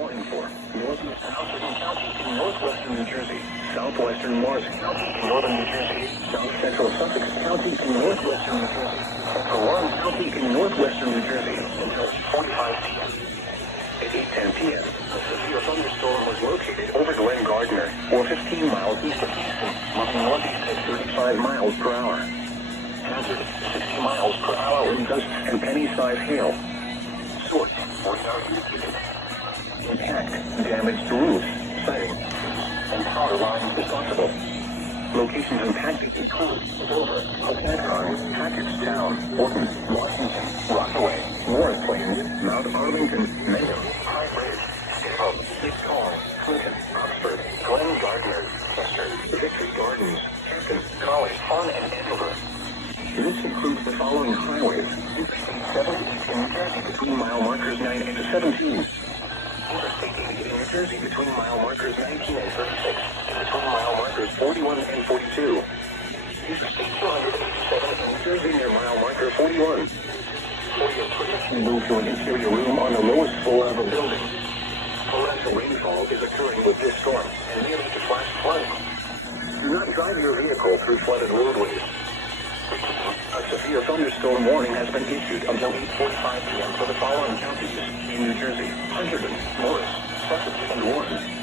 warning for northeast Allentown County in northwestern New Jersey, southwestern Morris County in northern New Jersey, south central Sussex County in northwestern New Jersey, central Warren County in northwestern New Jersey until 8:45 p.m. At 8:10 p.m., a severe thunderstorm was located over Glen Gardner, or 15 miles east of Houston, moving northeast at 35 miles per hour. Hazard, 60 miles per hour wind gusts and penny-sized hail. Source, radar indicated. Impact, damage to roofs, siding, and power lines responsible. Locations impacted include Dover, Allentown, Hackettstown, Orton, Washington, Rockaway, Morris Plains, Mount Arlington, Mayhem, High Bridge, Salem, Big Cong, Clinton, Oxford, Glen Gardner, Chester, Victory Gardens, Hampton, College, Fawn, and Andover. This includes the following highways: Interstate 70 in New Jersey between mile markers 9 and 17. Interstate 80 in New Jersey between mile markers 19 and 36, and between mile markers 41 and 42. Interstate 287 in New Jersey near mile marker 41. For your protection, move to an interior room on the lowest floor of a building. Torrential rainfall is occurring with this storm, and may lead to flash flooding. Do not drive your vehicle through flooded roadways. A severe thunderstorm warning has been issued until 8:45 p.m. for the following counties in New Jersey: Hunterdon, Morris, Sussex, and Warren.